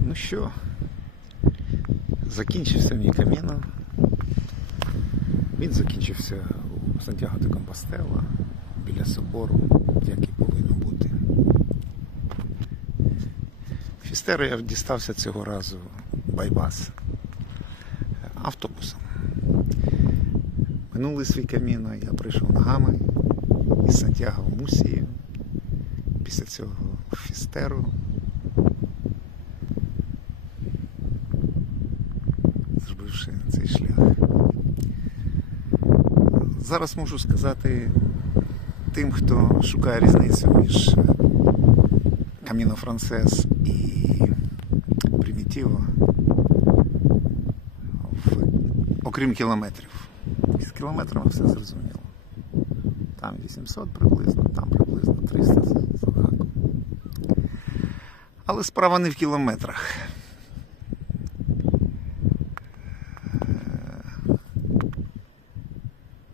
Ну що, закінчився мій каміно. Він закінчився у Сантьяго де Компостела біля собору, як і повинно бути. Фістеру я дістався цього разу байбас автобусом. Минулий свій каміно я прийшов ногами із Сантьяго в Мусію. Після цього в Фістеру. Зробивши цей шлях. Зараз можу сказати тим, хто шукає різницю між Каміно Францес і Примітіво, окрім кілометрів. З кілометрами все зрозуміло. Там 800 приблизно, там приблизно 300 з з гаком. Але справа не в кілометрах.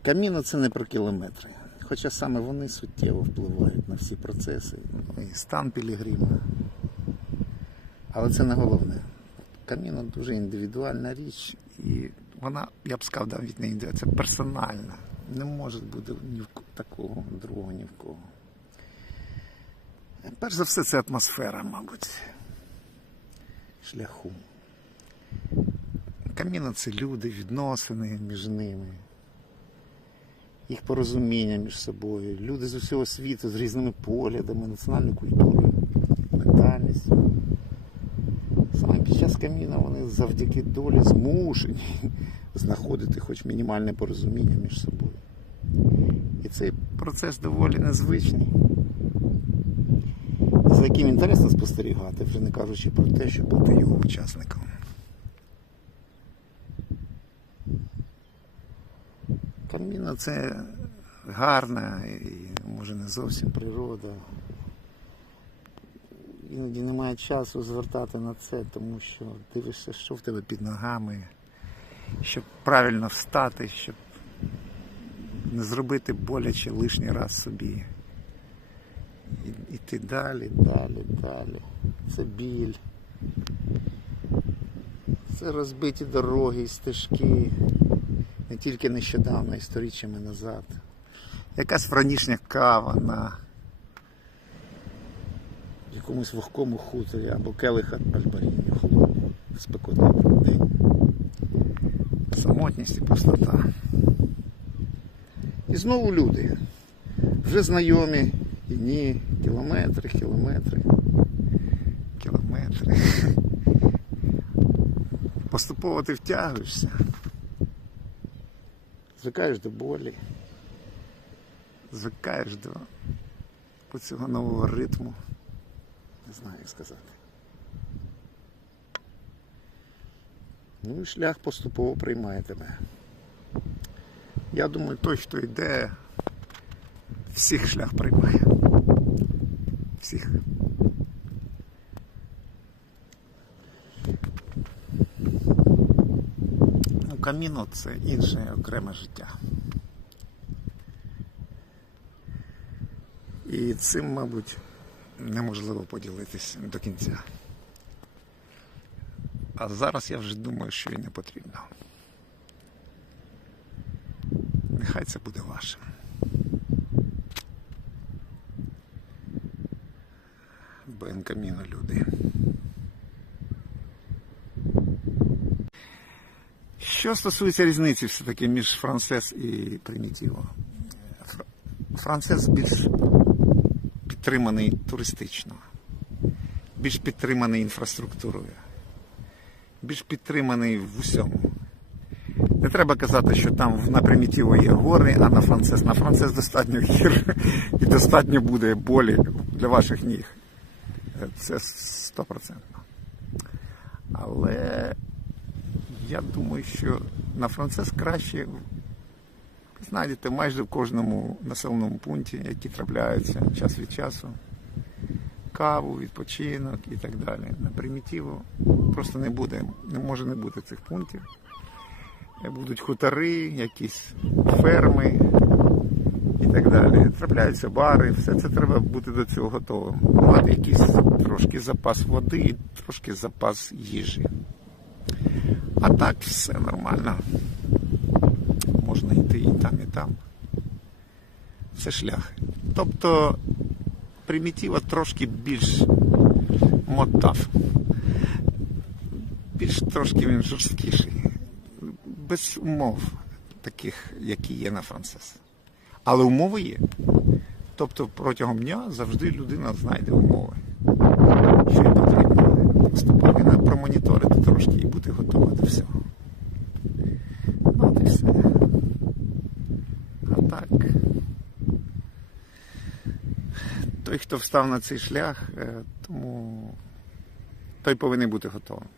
Каміно це не про кілометри. Хоча саме вони суттєво впливають на всі процеси, ну, і стан Пілігрима. Але це не головне. Каміно дуже індивідуальна річ, і вона, я б сказав, навіть не індивідуальна, це персональна. Не може бути ні в такого другого ні в кого. Перш за все, це атмосфера, мабуть, шляху. Каміно це люди, відносини між ними, їх порозуміння між собою, люди з усього світу з різними поглядами, національною культурою, ментальністю. Саме під час каміна вони завдяки долі змушені знаходити хоч мінімальне порозуміння між собою. І цей процес доволі незвичний, за яким інтересно спостерігати, вже не кажучи про те, щоб бути його учасником. Каміно це гарна і може не зовсім природа. Іноді немає часу звертати на це, тому що дивишся, що в тебе під ногами, щоб правильно встати, щоб не зробити боляче лишній раз собі. І, іти далі, далі, далі. Це біль. Це розбиті дороги стежки. Не тільки нещодавно, і сторіччями назад. Якась вранішня кава на якомусь вогкому хуторі або келиха альбаріння холодного спекотний день. Самотність і пустота. І знову люди. Вже знайомі і ні, кілометри, кілометри, кілометри. Поступово ти втягуєшся. Звикаєш до болі, звикаєш до цього нового ритму. Не знаю, як сказати. Ну і шлях поступово приймає тебе. Я думаю, той, хто йде, всіх шлях приймає. Всіх. Каміно це інше окреме життя. І цим, мабуть, неможливо поділитись до кінця. А зараз я вже думаю, що і не потрібно. Нехай це буде вашим. Бенкаміно люди. Що стосується різниці все-таки між Францес і Примітіво. Фр- Францес більш підтриманий туристично, більш підтриманий інфраструктурою, більш підтриманий в усьому. Не треба казати, що там на Примітіво є гори, а на Францес. На Францес достатньо гір і достатньо буде болі для ваших ніг. Це стопроцентно. Але я думаю, що на Францес краще знайдете майже в кожному населеному пункті, які трапляються час від часу. Каву, відпочинок і так далі. На примітиву просто не буде, не може не бути цих пунктів. Будуть хутори, якісь ферми, і так далі. Трапляються бари, все це треба бути до цього готовим. Мати якийсь трошки запас води, трошки запас їжі. А так все нормально. Можна йти і там, і там. Це шлях. Тобто примітива трошки більш мотав. Більш трошки він жорсткіший. Без умов, таких, які є на францез. Але умови є. Тобто протягом дня завжди людина знайде умови. Що їй потрібно. Просто повинна промоніторити трошки і бути готова до всього. От все. А так. Той, хто встав на цей шлях, е, тому той повинен бути готовим.